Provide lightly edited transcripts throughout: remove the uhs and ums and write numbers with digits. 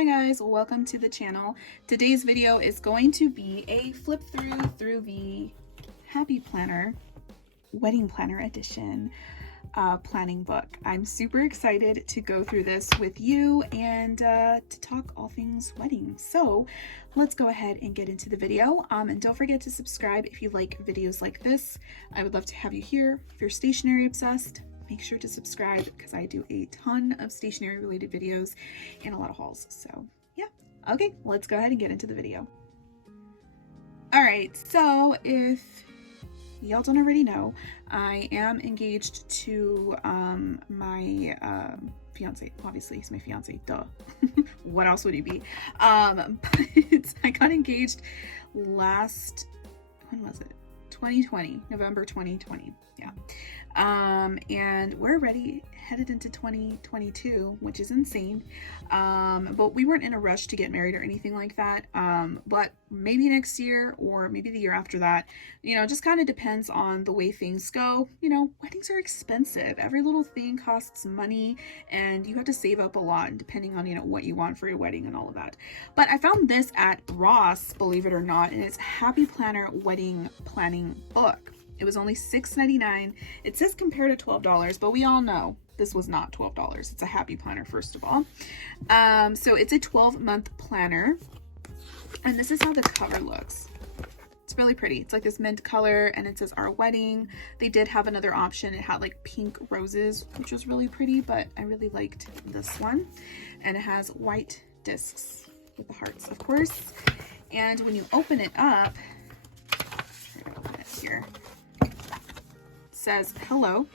Hi guys, welcome to the channel. Today's video is going to be a flip through the Happy Planner Wedding Planner Edition planning book. I'm super excited to go through this with you and to talk all things wedding. So let's go ahead and get into the video. And don't forget to subscribe if you like videos like this. I would love to have you here. If you're stationery obsessed, make sure to subscribe because I do a ton of stationery related videos and a lot of hauls. So yeah, okay, let's go ahead and get into the video. All right, so if y'all don't already know, I am engaged to my fiance. Obviously he's my fiance, duh. What else would he be? But I got engaged last, when was it? 2020, November 2020. Yeah. And we're already headed into 2022, which is insane. But we weren't in a rush to get married or anything like that. But maybe next year or maybe the year after that, you know, just kind of depends on the way things go. You know, weddings are expensive. Every little thing costs money and you have to save up a lot depending on, you know, what you want for your wedding and all of that. But I found this at Ross, believe it or not, and it's Happy Planner Wedding Planning Book. It was only $6.99. It says compared to $12, but we all know this was not $12. It's a Happy Planner, first of all. So it's a 12-month planner, and this is how the cover looks. It's really pretty. It's like this mint color, and it says our wedding. They did have another option. It had like pink roses, which was really pretty, but I really liked this one. And it has white discs with the hearts, of course. And when you open it up, try to open it here. Says hello,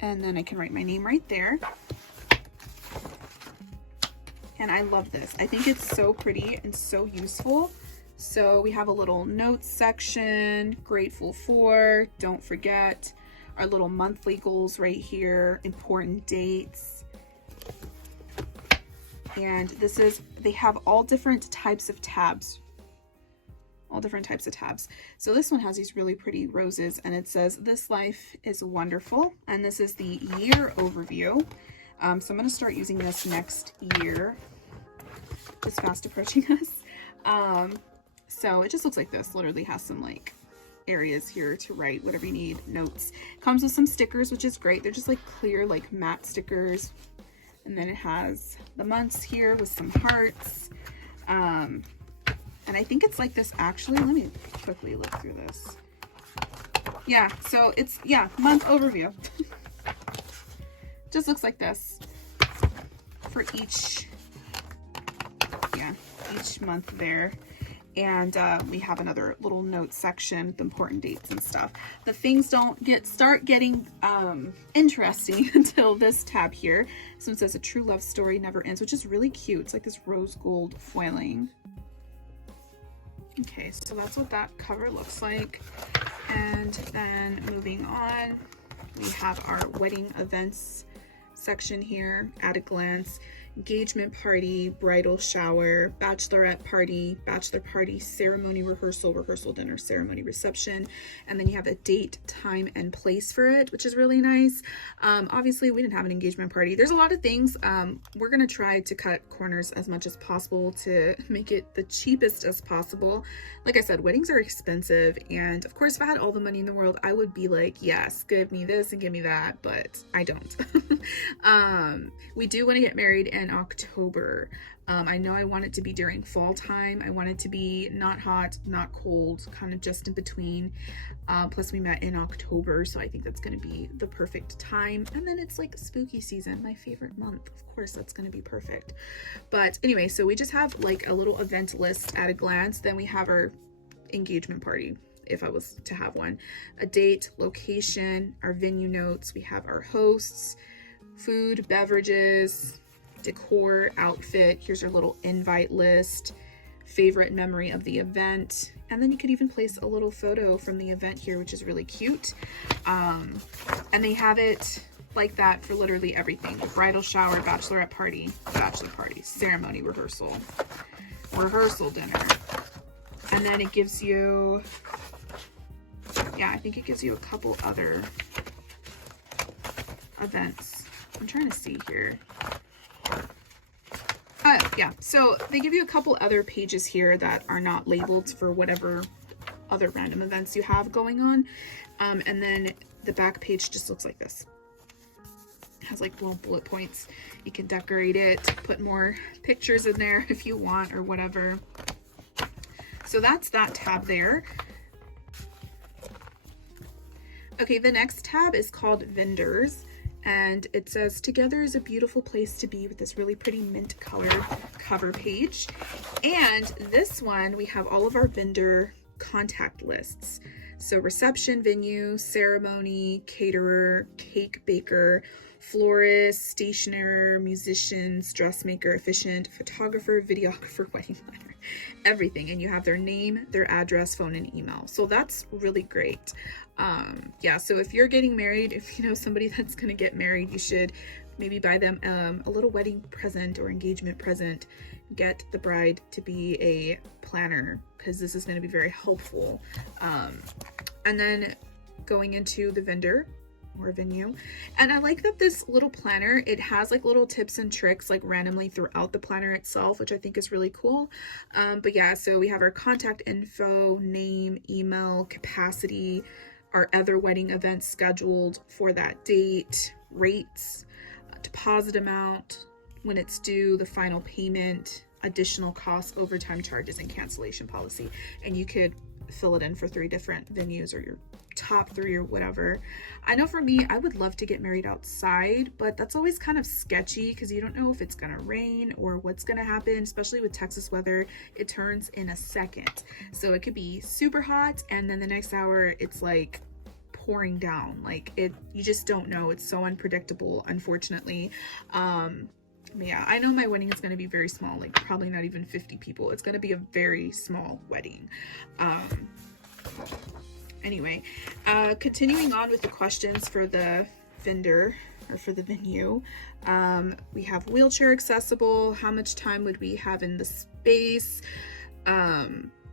and then I can write my name right there. And I love this. I think it's so pretty and so useful. So we have a little notes section, grateful for, don't forget, our little monthly goals right here, important dates. And this is, they have all different types of tabs. So this one has these really pretty roses, and it says, "This life is wonderful." And this is the year overview. So I'm going to start using this next year. It's fast approaching us. So it just looks like this. Literally has some like areas here to write whatever you need, notes. Comes with some stickers, which is great. They're just like clear, like matte stickers. And then it has the months here with some hearts. And I think it's like this actually. Let me quickly look through this. Yeah, so it's, yeah, month overview. Just looks like this for each month there. And we have another little note section with important dates and stuff. The things don't start getting interesting until this tab here. So it says, "A true love story never ends," which is really cute. It's like this rose gold foiling. Okay, so that's what that cover looks like. And then moving on, we have our wedding events section here at a glance. Engagement party, bridal shower, bachelorette party, bachelor party, ceremony rehearsal, rehearsal dinner, ceremony reception. And then you have a date, time, and place for it, which is really nice. Obviously we didn't have an engagement party. There's a lot of things. We're going to try to cut corners as much as possible to make it the cheapest as possible. Like I said, weddings are expensive. And of course, if I had all the money in the world, I would be like, yes, give me this and give me that, but I don't. We do want to get married in October. I know I want it to be during fall time. I want it to be not hot, not cold, kind of just in between. Plus we met in October, so I think that's going to be the perfect time. And then it's like spooky season, my favorite month. Of course, that's going to be perfect. But anyway, so we just have like a little event list at a glance. Then we have our engagement party, if I was to have one, a date, location, our venue notes. We have our hosts, food, beverages, decor, outfit. Here's our little invite list, favorite memory of the event. And then you could even place a little photo from the event here, which is really cute. And they have it like that for literally everything. Bridal shower, bachelorette party, bachelor party, ceremony rehearsal, rehearsal dinner. And then it gives you, yeah, I think it gives you a couple other events. I'm trying to see here. yeah, so they give you a couple other pages here that are not labeled for whatever other random events you have going on. And then the back page just looks like this. It has like little bullet points. You can decorate it, put more pictures in there if you want or whatever. So that's that tab there. Okay, the next tab is called Vendors, and it says together is a beautiful place to be, with this really pretty mint color cover page. And this one, we have all of our vendor contact lists. So reception, venue, ceremony, caterer, cake baker, florist, stationer, musicians, dressmaker, efficient, photographer, videographer, wedding planner, everything. And you have their name, their address, phone, and email. So that's really great. Yeah, so if you're getting married, if you know somebody that's going to get married, you should maybe buy them a little wedding present or engagement present. Get the bride to be a planner, because this is going to be very helpful. And then going into the vendor or venue, and I like that this little planner, it has like little tips and tricks like randomly throughout the planner itself, which I think is really cool. But yeah, so we have our contact info, name, email, capacity, our other wedding events scheduled for that date, rates, deposit amount, when it's due, the final payment, additional costs, overtime charges, and cancellation policy. And you could fill it in for 3 different venues or your top 3 or whatever. I know for me, I would love to get married outside, but that's always kind of sketchy because you don't know if it's gonna rain or what's gonna happen, especially with Texas weather. It turns in a second. So it could be super hot and then the next hour it's like pouring down. Like you just don't know. It's so unpredictable, unfortunately. Yeah, I know my wedding is going to be very small, like probably not even 50 people. It's going to be a very small wedding. Anyway, continuing on with the questions for the vendor or for the venue. We have wheelchair accessible. How much time would we have in the space?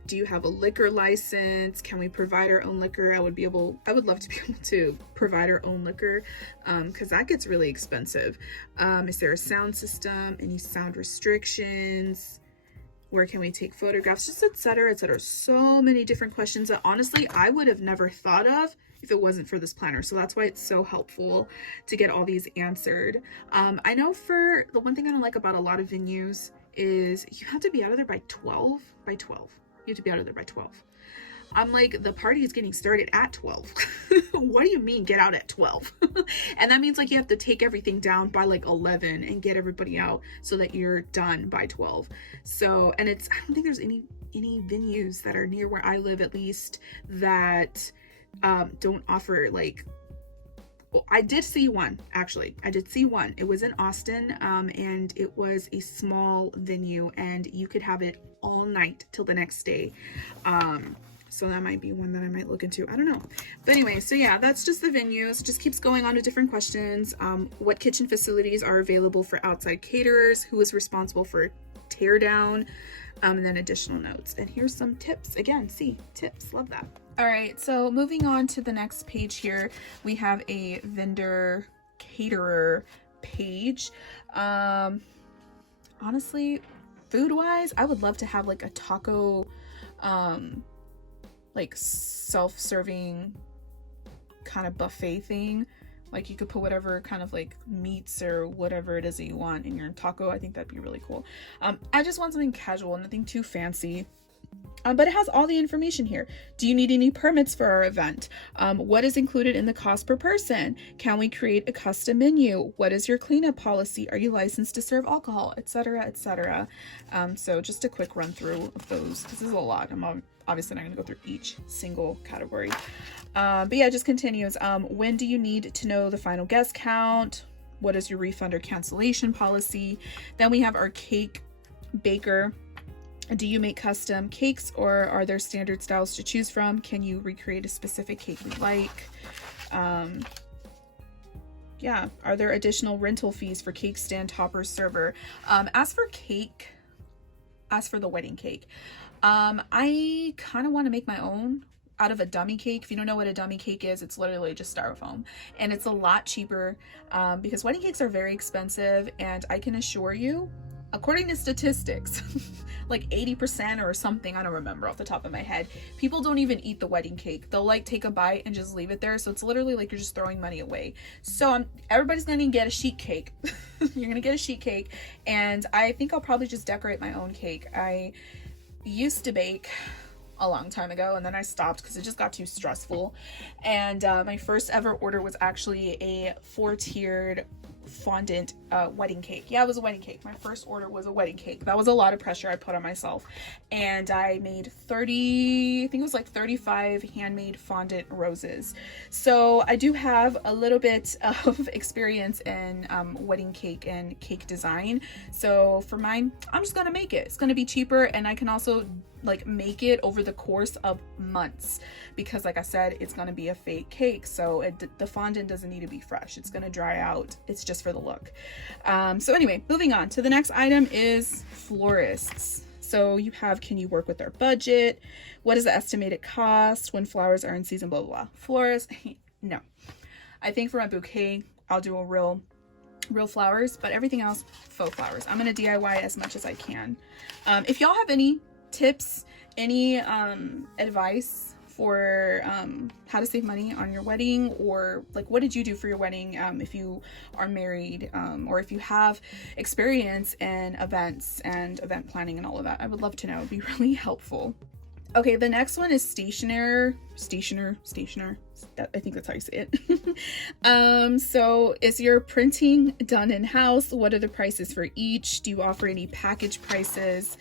Do you have a liquor license? Can we provide our own liquor? I would love to be able to provide our own liquor, because that gets really expensive. Is there a sound system? Any sound restrictions? Where can we take photographs? Just etc., etc. So many different questions that honestly I would have never thought of if it wasn't for this planner. So that's why it's so helpful to get all these answered. I know for the one thing I don't like about a lot of venues is you have to be out of there by 12. You have to be out of there by 12. I'm like, the party is getting started at 12. What do you mean get out at 12? And that means like you have to take everything down by like 11 and get everybody out so that you're done by 12. So, and I don't think there's any venues that are near where I live, at least, that don't offer like, well, I did see one, actually. I did see one. It was in Austin, and it was a small venue, and you could have it all night till the next day. So that might be one that I might look into. I don't know. But anyway, so yeah, that's just the venues. Just keeps going on to different questions. What kitchen facilities are available for outside caterers? Who is responsible for tear down? And then additional notes. And here's some tips. Again, see, tips. Love that. All right, so moving on to the next page here, we have a vendor caterer page. Honestly, food-wise, I would love to have like a taco, like self-serving kind of buffet thing. Like you could put whatever kind of like meats or whatever it is that you want in your taco. I think that'd be really cool. I just want something casual, nothing too fancy. But it has all the information here. Do you need any permits for our event? What is included in the cost per person? Can we create a custom menu? What is your cleanup policy? Are you licensed to serve alcohol? Etc., etc. So just a quick run through of those, because this is a lot. I'm obviously not going to go through each single category. But yeah, it just continues. When do you need to know the final guest count? What is your refund or cancellation policy? Then we have our cake baker. Do you make custom cakes, or are there standard styles to choose from? Can you recreate a specific cake we like? Yeah, are there additional rental fees for cake stand, topper, server? As for the wedding cake, I kind of want to make my own out of a dummy cake. If you don't know what a dummy cake is, it's literally just styrofoam, and it's a lot cheaper, because wedding cakes are very expensive, and I can assure you according to statistics, like 80% or something, I don't remember off the top of my head, people don't even eat the wedding cake. They'll like take a bite and just leave it there. So it's literally like you're just throwing money away. So everybody's gonna get a sheet cake. You're gonna get a sheet cake, and I think I'll probably just decorate my own cake. I used to bake a long time ago, and then I stopped because it just got too stressful. And my first ever order was actually a 4-tiered fondant wedding cake. Yeah, it was a wedding cake. My first order was a wedding cake. That was a lot of pressure I put on myself, and I made 30, I think it was like 35 handmade fondant roses. So I do have a little bit of experience in wedding cake and cake design. So for mine, I'm just gonna make it. It's gonna be cheaper, and I can also like make it over the course of months, because like I said, it's going to be a fake cake, so the fondant doesn't need to be fresh. It's going to dry out. It's just for the look. So anyway, moving on to the next item is florists. So you have, can you work with our budget? What is the estimated cost when flowers are in season, blah blah blah. Florists, no. I think for my bouquet, I'll do a real flowers, but everything else, faux flowers. I'm going to DIY as much as I can. If y'all have any tips, any advice for how to save money on your wedding, or like what did you do for your wedding, if you are married, or if you have experience in events and event planning and all of that, I would love to know. It'd be really helpful. Okay, the next one is stationer. I think that's how you say it. So is your printing done in-house? What are the prices for each? Do you offer any package prices?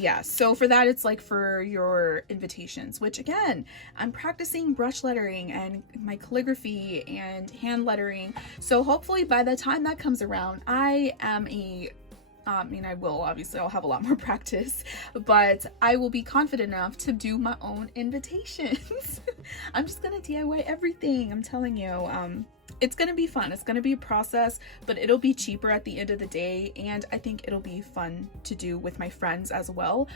Yeah, so for that, it's like for your invitations, which again, I'm practicing brush lettering and my calligraphy and hand lettering. So hopefully by the time that comes around, I am I'll have a lot more practice, but I will be confident enough to do my own invitations. I'm just gonna DIY everything, I'm telling you. It's gonna be fun. It's gonna be a process, but it'll be cheaper at the end of the day, and I think it'll be fun to do with my friends as well.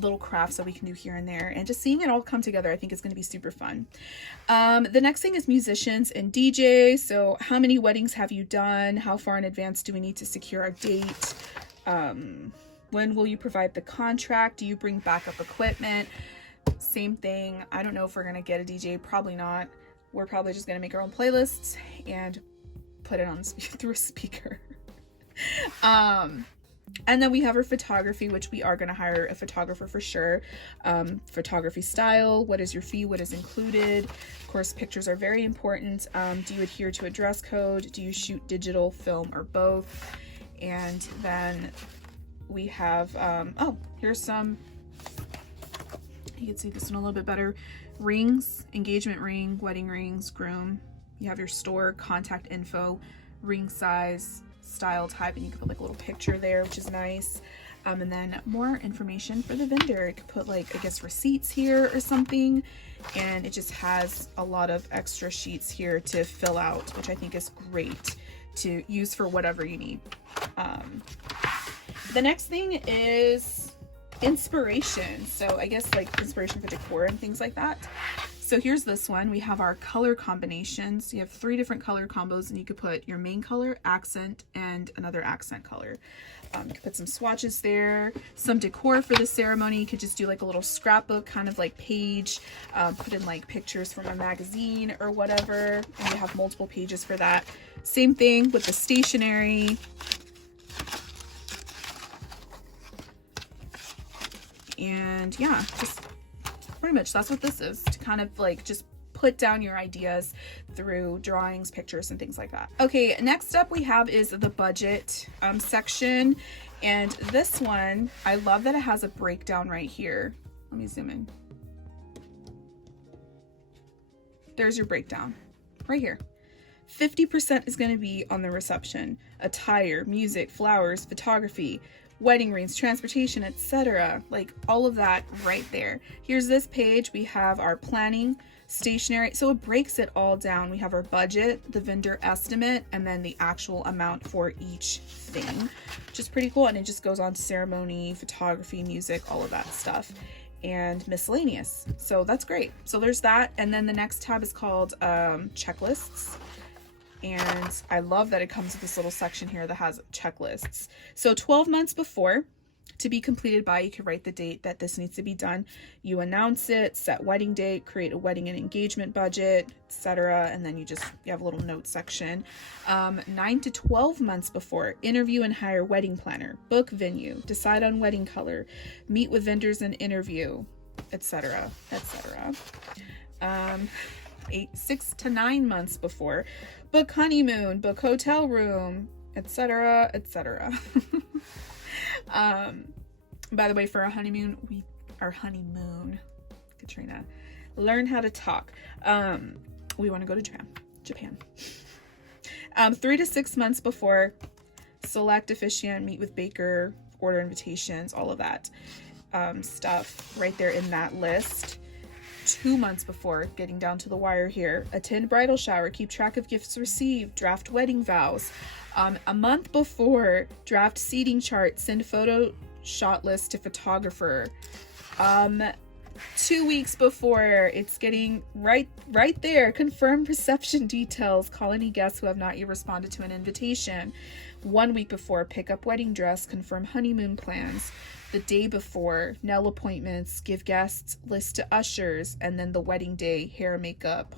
Little crafts that we can do here and there, and just seeing it all come together, I think is going to be super fun. The next thing is musicians and DJ. So how many weddings have you done? How far in advance do we need to secure a date? When will you provide the contract? Do you bring backup equipment? Same thing. I don't know if we're going to get a DJ. Probably not. We're probably just going to make our own playlists and put it on through a speaker. And then we have our photography, which we are going to hire a photographer for sure. Photography style, what is your fee, what is included? Of course, pictures are very important. Do you adhere to a dress code? Do you shoot digital, film, or both? And then we have, here's some, you can see this one a little bit better. Rings, engagement ring, wedding rings, groom. You have your store, contact info, ring size, style type, and you can put like a little picture there, which is nice. And then more information for the vendor. You could put like, I guess, receipts here or something, and it just has a lot of extra sheets here to fill out, which I think is great to use for whatever you need. The next thing is inspiration. So I guess like inspiration for decor and things like that. So here's this one. We have our color combinations. You have 3 different color combos, and you could put your main color, accent, and another accent color. You could put some swatches there, some decor for the ceremony. You could just do like a little scrapbook kind of like page, put in like pictures from a magazine or whatever, and you have multiple pages for that. Same thing with the stationery. And yeah, just pretty much that's what this is, to kind of like just put down your ideas through drawings, pictures, and things like that. Okay, next up we have is the budget section, and this one, I love that it has a breakdown right here. Let me zoom in. There's your breakdown right here. 50% is going to be on the reception, attire, music, flowers, photography, wedding rings, transportation, etc. Like all of that right there. Here's this page. We have our planning, stationery. So it breaks it all down. We have our budget, the vendor estimate, and then the actual amount for each thing, which is pretty cool. And it just goes on to ceremony, photography, music, all of that stuff, and miscellaneous. So that's great. So there's that. And then the next tab is called checklists. And I love that it comes with this little section here that has checklists. So 12 months before, to be completed by, you can write the date that this needs to be done. You announce it, set wedding date, create a wedding and engagement budget, etc. And then you have a little note section. 9 to 12 months before, interview and hire wedding planner, book venue, decide on wedding color, meet with vendors and interview, etc., etc. 6 to 9 months before, book honeymoon, book hotel room, etc., etc. By the way, for our honeymoon, Katrina, learn how to talk. We want to go to Japan. 3 to 6 months before, select officiant, meet with baker, order invitations, all of that stuff right there in that list. 2 months before, getting down to the wire here, attend bridal shower, keep track of gifts received, draft wedding vows. A month before, draft seating chart, send photo shot list to photographer. 2 weeks before, it's getting right there, confirm reception details, call any guests who have not yet responded to an invitation. 1 week before, pick up wedding dress, confirm honeymoon plans. The day before, nail appointments, give guests list to ushers, and then the wedding day, hair, makeup,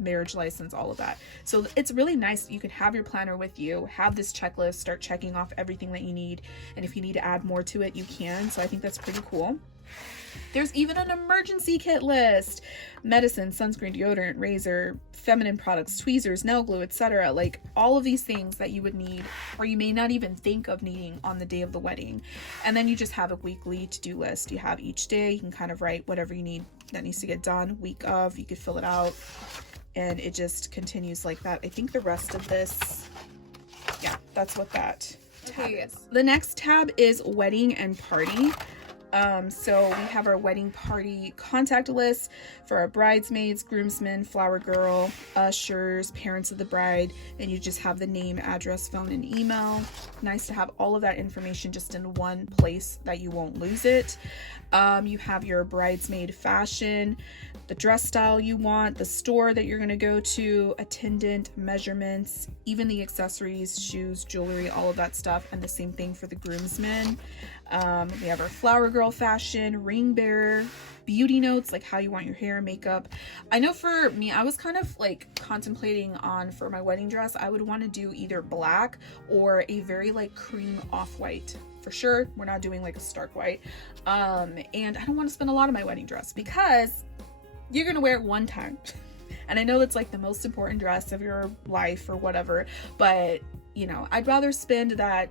marriage license, all of that. So it's really nice. You can have your planner with you, have this checklist, start checking off everything that you need, and if you need to add more to it, you can. So I think that's pretty cool. There's even an emergency kit list: medicine, sunscreen, deodorant, razor, feminine products, tweezers, nail glue, etc. Like all of these things that you would need, or you may not even think of needing on the day of the wedding. And then you just have a weekly to-do list. You have each day, you can kind of write whatever you need that needs to get done. Week of, you could fill it out, and it just continues like that. I think the rest of this, yeah, that's what that tab is. The next tab is wedding and party. So we have our wedding party contact list for our bridesmaids, groomsmen, flower girl, ushers, parents of the bride, and you just have the name, address, phone, and email. Nice to have all of that information just in one place that you won't lose it. You have your bridesmaid fashion, the dress style you want, the store that you're going to go to, attendant, measurements, even the accessories, shoes, jewelry, all of that stuff. And the same thing for the groomsmen. We have our flower girl fashion, ring bearer, beauty notes, like how you want your hair, makeup. I know for me, I was kind of like contemplating on, for my wedding dress, I would want to do either black or a very like cream off-white. For sure, we're not doing like a stark white. And I don't want to spend a lot on my wedding dress because you're gonna wear it one time. And I know that's like the most important dress of your life or whatever, but you know, I'd rather spend that.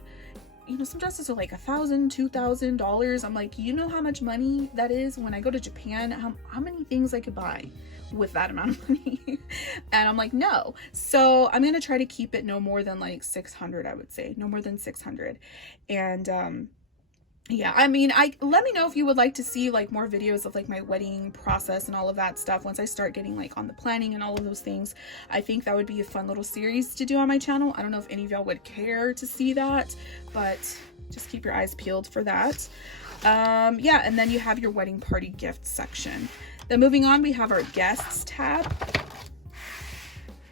You know, some dresses are like $1,000, $2,000. I'm like, you know how much money that is? When I go to Japan, how many things I could buy with that amount of money? And I'm like, no. So I'm gonna try to keep it no more than like 600, I would say. No more than 600. And yeah, I mean, let me know if you would like to see like more videos of like my wedding process and all of that stuff once I start getting like on the planning and all of those things. I think that would be a fun little series to do on my channel. I don't know if any of y'all would care to see that, but just keep your eyes peeled for that. Yeah, and then you have your wedding party gift section. Then moving on, we have our guests tab.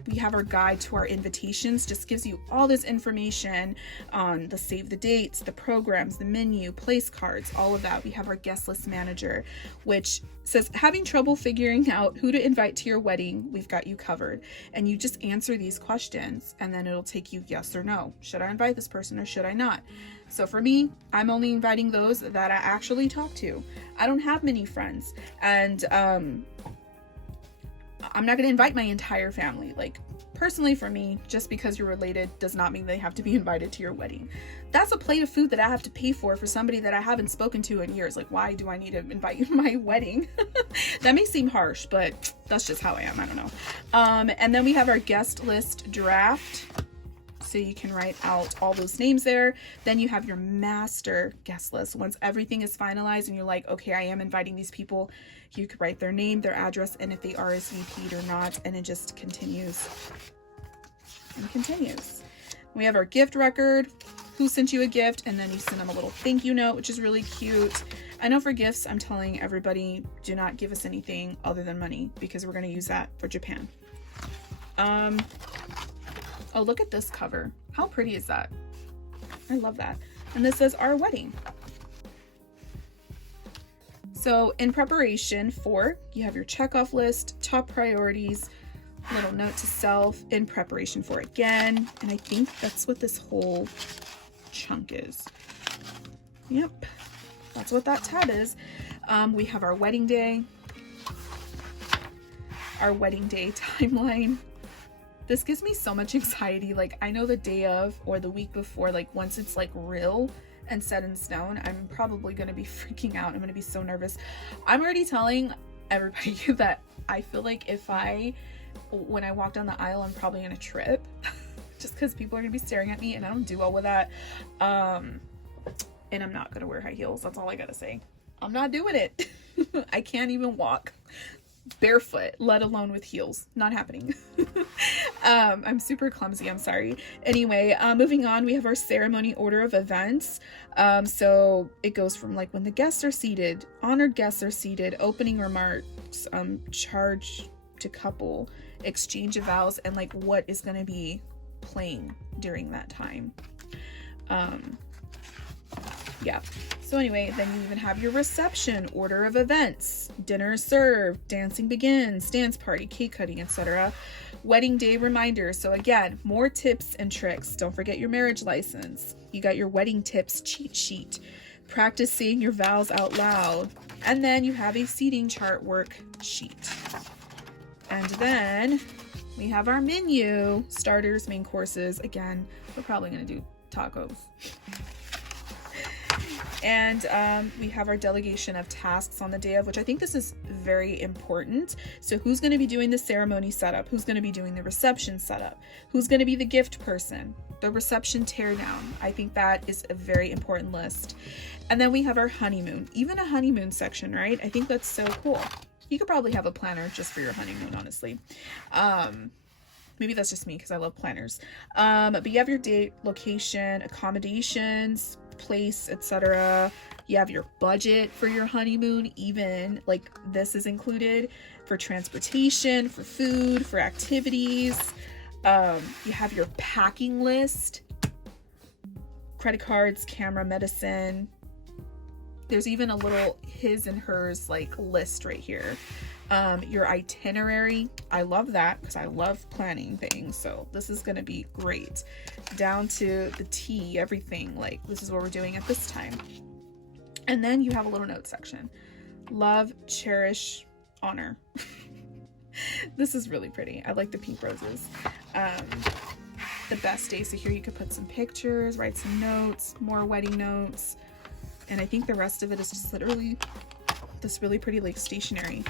We have our guide to our invitations, just gives you all this information on the save the dates, the programs, the menu, place cards, all of that. We have our guest list manager, which says, having trouble figuring out who to invite to your wedding, we've got you covered. And you just answer these questions and then it'll take you yes or no. Should I invite this person or should I not? So for me, I'm only inviting those that I actually talk to. I don't have many friends, and I'm not going to invite my entire family. Like, personally for me, just because you're related does not mean they have to be invited to your wedding. That's a plate of food that I have to pay for somebody that I haven't spoken to in years. Like, why do I need to invite you to my wedding? That may seem harsh, but that's just how I am. I don't know. And then we have our guest list draft. So you can write out all those names there. Then you have your master guest list. Once everything is finalized and you're like, okay, I am inviting these people, you could write their name, their address, and if they RSVP'd or not, and it just continues and continues. We have our gift record, who sent you a gift, and then you send them a little thank you note, which is really cute. I know for gifts, I'm telling everybody, do not give us anything other than money because we're going to use that for Japan. Oh, look at this cover. How pretty is that? I love that. And this says our wedding. So in preparation for, you have your checkoff list, top priorities, little note to self, in preparation for again. And I think that's what this whole chunk is. Yep, that's what that tab is. We have our wedding day timeline. This gives me so much anxiety. Like, I know the day of or the week before, like once it's like real and set in stone, I'm probably going to be freaking out. I'm going to be so nervous. I'm already telling everybody that I feel like when I walk down the aisle, I'm probably going to trip just because people are going to be staring at me, and I don't do well with that. And I'm not going to wear high heels. That's all I got to say. I'm not doing it. I can't even walk barefoot, let alone with heels. Not happening. I'm super clumsy, I'm sorry. Anyway, moving on, we have our ceremony order of events. So it goes from like when the guests are seated, honored guests are seated, opening remarks, charge to couple, exchange of vows, and like what is going to be playing during that time. Yeah. So anyway, then you even have your reception, order of events, dinner is served, dancing begins, dance party, cake cutting, etc. Wedding day reminder. So again, more tips and tricks. Don't forget your marriage license. You got your wedding tips cheat sheet, practice saying your vows out loud, and then you have a seating chart worksheet. And then we have our menu, starters, main courses. Again, we're probably going to do tacos. And we have our delegation of tasks on the day of, which I think this is very important. So who's going to be doing the ceremony setup? Who's going to be doing the reception setup? Who's going to be the gift person? The reception teardown. I think that is a very important list. And then we have our honeymoon, even a honeymoon section, right? I think that's so cool. You could probably have a planner just for your honeymoon, honestly. Maybe that's just me because I love planners. But you have your date, location, accommodations, place, etc. You have your budget for your honeymoon, even like this is included for transportation, for food, for activities. You have your packing list, credit cards, camera, medicine. There's even a little his and hers like list right here. Your itinerary. I love that because I love planning things. So this is going to be great. Down to the T, everything. Like, this is what we're doing at this time. And then you have a little note section. Love, cherish, honor. This is really pretty. I like the pink roses. The best day. So here you could put some pictures, write some notes, more wedding notes. And I think the rest of it is just literally this really pretty like stationery.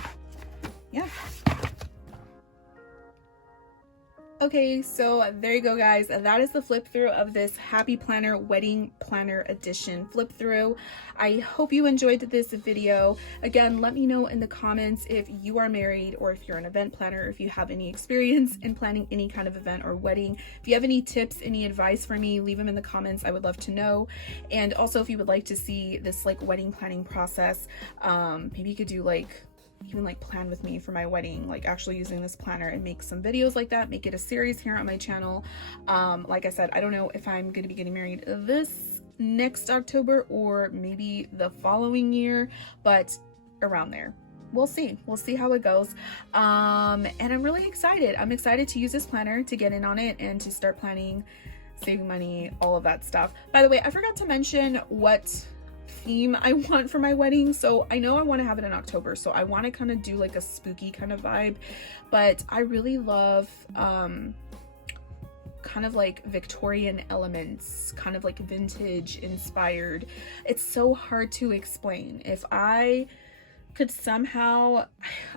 Yeah. Okay, so there you go, guys. That is the flip through of this Happy Planner Wedding Planner Edition flip through. I hope you enjoyed this video. Again, let me know in the comments if you are married or if you're an event planner, if you have any experience in planning any kind of event or wedding. If you have any tips, any advice for me, leave them in the comments. I would love to know. And also, if you would like to see this like wedding planning process, maybe you could do like even like plan with me for my wedding, like actually using this planner, and make some videos like that, make it a series here on my channel. Like I said, I don't know if I'm going to be getting married this next October or maybe the following year, but around there. We'll see how it goes. And I'm really excited. I'm excited to use this planner, to get in on it and to start planning, saving money, all of that stuff. By the way, I forgot to mention what theme I want for my wedding. So I know I want to have it in October, so I want to kind of do like a spooky kind of vibe, but I really love kind of like Victorian elements, kind of like vintage inspired. It's so hard to explain. If I could somehow,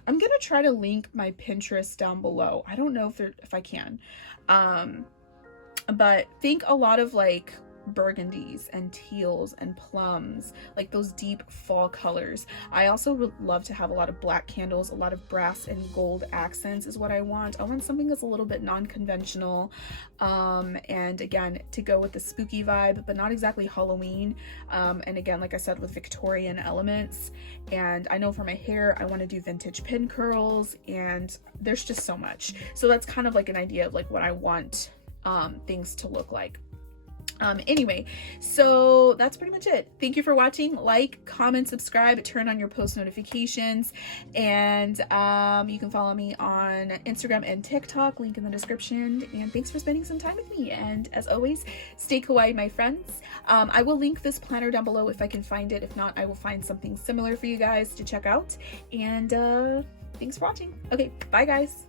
I'm gonna try to link my Pinterest down below. I don't know if I can, but think a lot of like burgundies and teals and plums, like those deep fall colors. I also would love to have a lot of black candles, a lot of brass and gold accents is what I want. I want something that's a little bit non-conventional, and again, to go with the spooky vibe, but not exactly Halloween, and again, like I said, with Victorian elements. And I know for my hair, I want to do vintage pin curls, and there's just so much. So that's kind of like an idea of like what I want things to look like. Anyway, so that's pretty much it. Thank you for watching. Like, comment, subscribe, turn on your post notifications, and you can follow me on Instagram and TikTok, link in the description. And thanks for spending some time with me, and as always, stay kawaii, my friends. I will link this planner down below if I can find it. If not, I will find something similar for you guys to check out. And thanks for watching. Okay, bye guys.